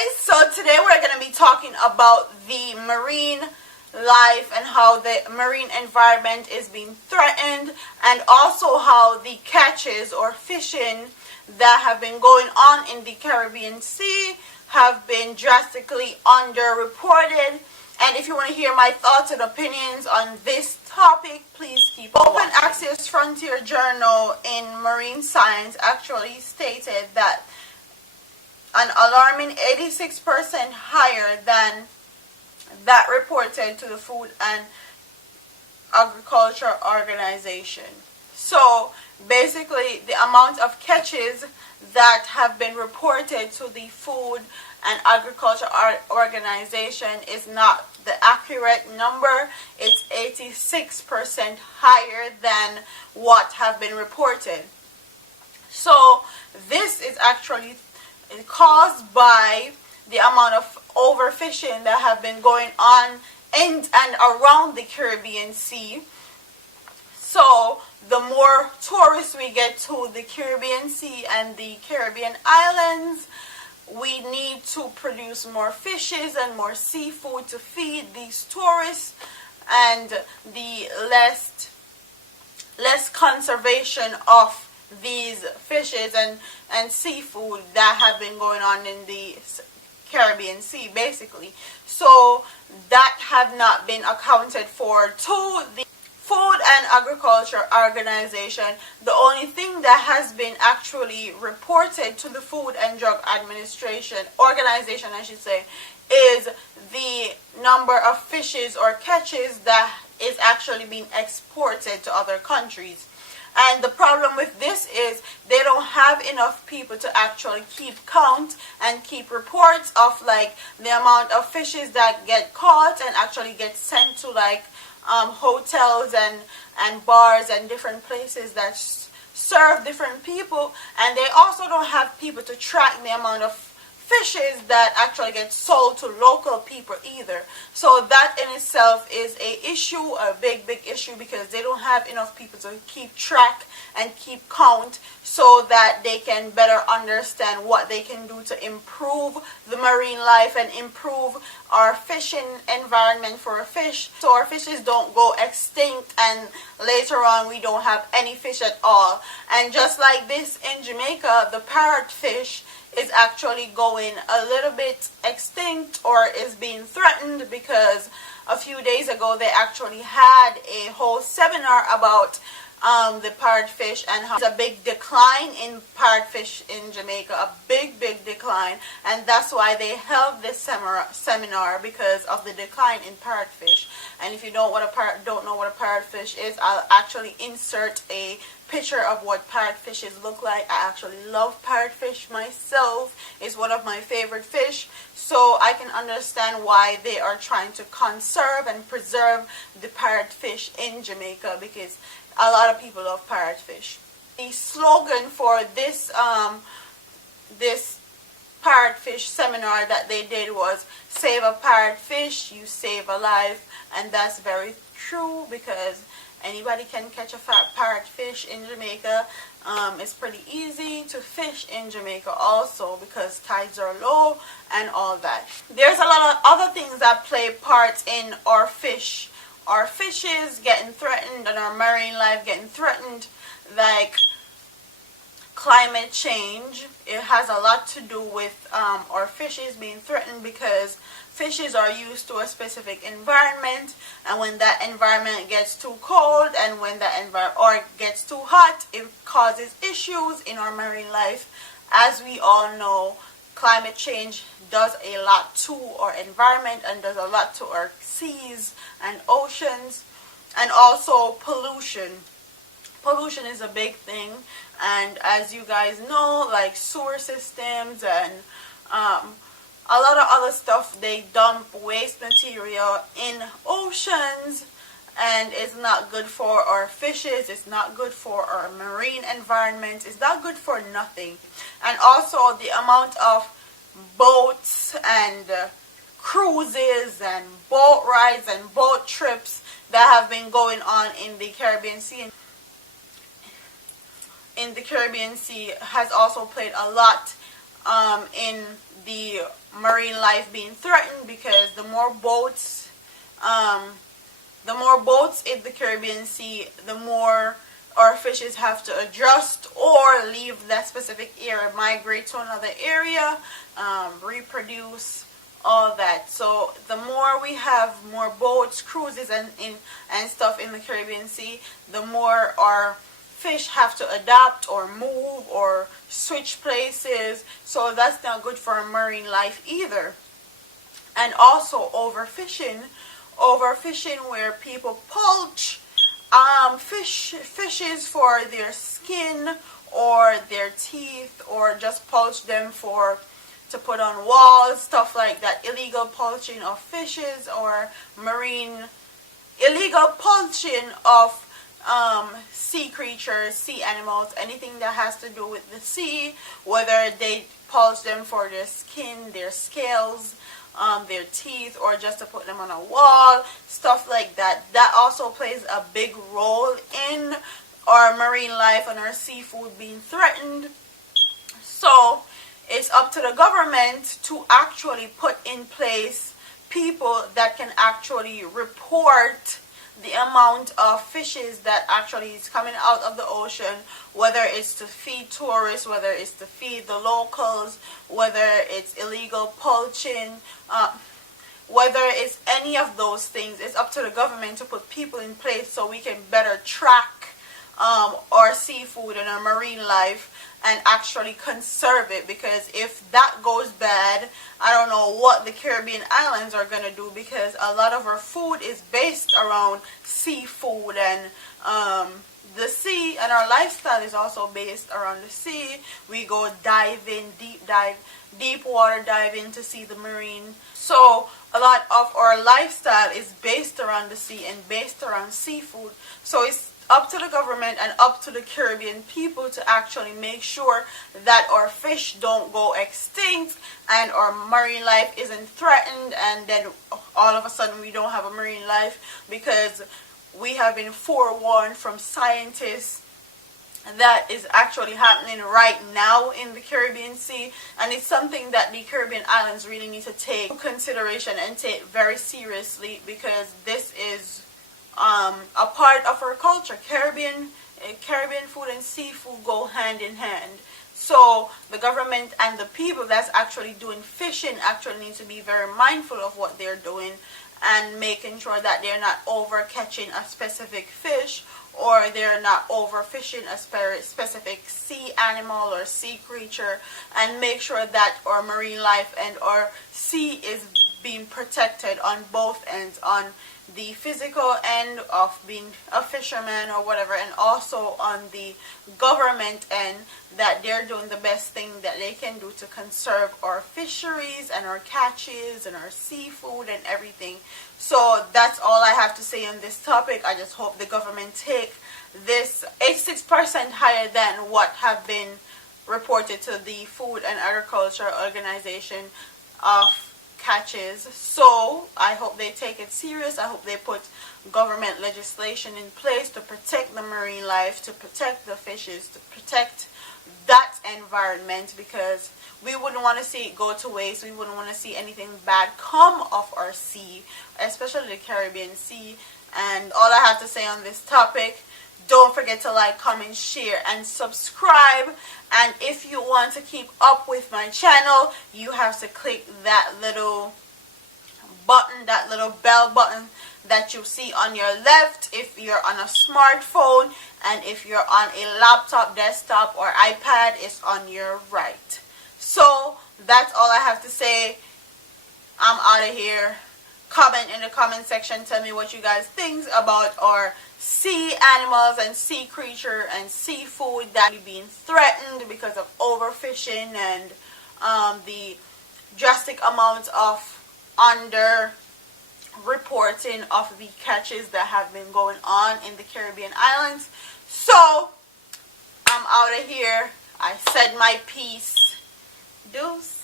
guys, so today we're going to be talking about the marine life and how the marine environment is being threatened, and also how the catches or fishing that have been going on in the Caribbean Sea have been drastically underreported. And if you want to hear my thoughts and opinions on this topic, please keep on watching. Open Access Frontier Journal in Marine Science actually stated that an alarming 86% higher than that reported to the Food and Agriculture Organization. So basically, the amount of catches that have been reported to the Food and Agriculture Organization is not the accurate number. It's 86% higher than what have been reported. So this is actually caused by the amount of overfishing that have been going on in and around the Caribbean Sea. So the more tourists we get to the Caribbean Sea and the Caribbean islands, we need to produce more fishes and more seafood to feed these tourists, and the less conservation of these fishes and seafood that have been going on in the Caribbean Sea, basically. So that have not been accounted for to the Food and Agriculture Organization. The only thing that has been actually reported to the Food and Drug Administration Organization, I should say, is the number of fishes or catches that is actually being exported to other countries. And the problem with this is they don't have enough people to actually keep count and keep reports of like the amount of fishes that get caught and actually get sent to like hotels and bars and different places that serve different people. And they also don't have people to track the amount of fishes that actually get sold to local people either. So that in itself is a big issue, because they don't have enough people to keep track and keep count so that they can better understand what they can do to improve the marine life and improve our fishing environment for our fish, so our fishes don't go extinct and later on we don't have any fish at all. And just like this in Jamaica, the parrotfish is actually going a little bit extinct or is being threatened, because a few days ago they actually had a whole seminar about the parrotfish and how there's a big decline in parrotfish in Jamaica, a big decline, and that's why they held this seminar, because of the decline in parrotfish. And if you don't know what a parrotfish is, I'll actually insert a picture of what parrotfishes look like. I actually love parrotfish myself. It's one of my favorite fish, so I can understand why they are trying to conserve and preserve the parrotfish in Jamaica, because a lot of people love parrotfish. The slogan for this this parrotfish seminar that they did was "Save a parrotfish, you save a life," and that's very true, because anybody can catch a parrotfish in Jamaica. It's pretty easy to fish in Jamaica also, because tides are low and all that. There's a lot of other things that play parts in our fishes getting threatened and our marine life getting threatened, like climate change. It has a lot to do with our fishes being threatened, because fishes are used to a specific environment, and when that environment gets too cold and when that or gets too hot, it causes issues in our marine life. As we all know, climate change does a lot to our environment and does a lot to our seas and oceans. And also pollution. Pollution is a big thing, and as you guys know, like sewer systems and a lot of other stuff, they dump waste material in oceans, and it's not good for our fishes, it's not good for our marine environment, it's not good for nothing. And also the amount of boats and cruises and boat rides and boat trips that have been going on in the Caribbean Sea has also played a lot in the marine life being threatened, because the more boats in the Caribbean Sea, the more our fishes have to adjust or leave that specific area, migrate to another area, reproduce, all that. So the more we have more boats, cruises, and stuff in the Caribbean Sea, the more our fish have to adapt or move or switch places. So that's not good for marine life either. And also overfishing where people poach fishes for their skin or their teeth, or just poach them to put on walls, stuff like that. Illegal poaching of fishes, or illegal poaching of sea creatures, sea animals, anything that has to do with the sea, whether they poach them for their skin, their scales, their teeth, or just to put them on a wall, stuff like that. That also plays a big role in our marine life and our seafood being threatened. So it's up to the government to actually put in place people that can actually report the amount of fishes that actually is coming out of the ocean, whether it's to feed tourists, whether it's to feed the locals, whether it's illegal poaching, whether it's any of those things. It's up to the government to put people in place so we can better track our seafood and our marine life and actually conserve it. Because if that goes bad, I don't know what the Caribbean islands are going to do, because a lot of our food is based around seafood and the sea, and our lifestyle is also based around the sea. We go deep water diving to see the marine. So a lot of our lifestyle is based around the sea and based around seafood. So it's up to the government and up to the Caribbean people to actually make sure that our fish don't go extinct and our marine life isn't threatened, and then all of a sudden we don't have a marine life, because we have been forewarned from scientists that is actually happening right now in the Caribbean Sea, and it's something that the Caribbean islands really need to take into consideration and take very seriously, because this is a part of our culture. Caribbean food and seafood go hand in hand. So the government and the people that's actually doing fishing actually need to be very mindful of what they're doing, and making sure that they're not over catching a specific fish, or they're not overfishing a specific sea animal or sea creature, and make sure that our marine life and our sea is being protected on both ends, on the physical end of being a fisherman or whatever, and also on the government end, that they're doing the best thing that they can do to conserve our fisheries and our catches and our seafood and everything. So that's all I have to say on this topic. I just hope the government take this 86% higher than what have been reported to the Food and Agriculture Organization of catches. So I hope they take it serious. I hope they put government legislation in place to protect the marine life, to protect the fishes, to protect that environment, because we wouldn't want to see it go to waste. We wouldn't want to see anything bad come of our sea, especially the Caribbean Sea. And all I have to say on this topic, don't forget to like, comment, share, and subscribe. And if you want to keep up with my channel, you have to click that little button, that little bell button that you see on your left if you're on a smartphone, and if you're on a laptop, desktop, or iPad, it's on your right. So that's all I have to say. I'm out of here. Comment in the comment section. Tell me what you guys think about our sea animals and sea creature and seafood that are being threatened because of overfishing and the drastic amounts of underreporting of the catches that have been going on in the Caribbean islands. So I'm out of here. I said my piece. Deuce.